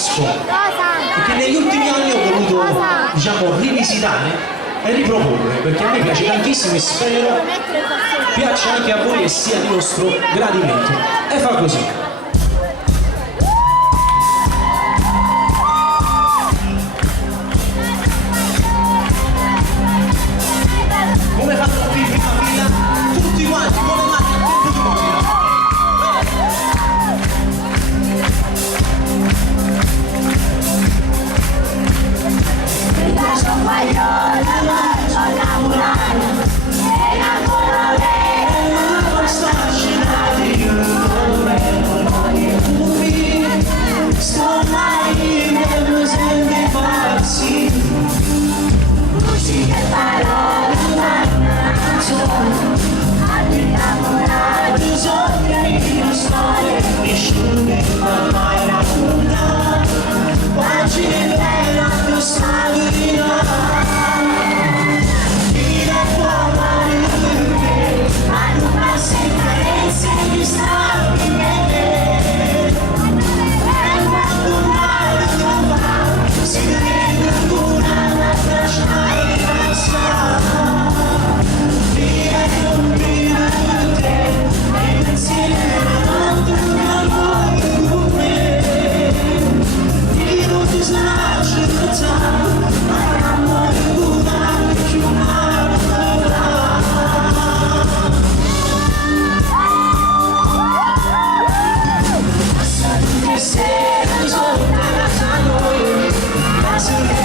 disco e che negli ultimi anni ho voluto, diciamo, rivisitare e riproporre, perché a me piace tantissimo e spero piaccia anche a voi e sia di vostro gradimento. E fa così. Come fatto qui in prima fila, tutti quanti con le mani a tempo di musica. Say